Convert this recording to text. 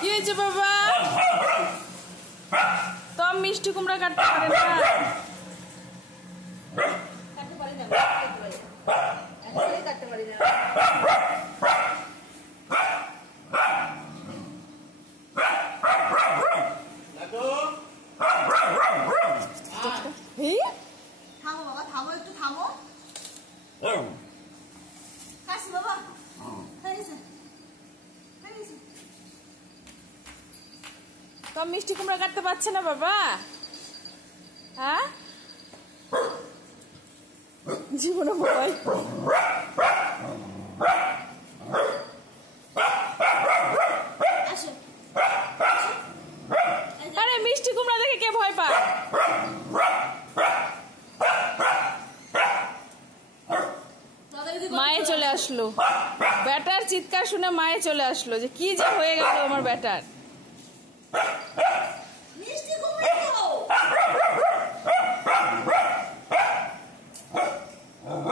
কি হয়েছে বাবা? তো আমি মিষ্টি কুমড়া কাটতে পারে না। থামো বাবা, থামো, একটু থামো। কাশি বাবা, তো মিষ্টি কুমড়া কাটতে পারছে না বাবা? হ্যাঁ, জীবনে ভয়। আরে মিষ্টি কুমড়া দেখে কে ভয় পায়? মায়ে চলে আসলো, ব্যাটার চিৎকার শুনে মায়ে চলে আসলো যে কি যে হয়ে গেল আমার ব্যাটার। মিষ্টি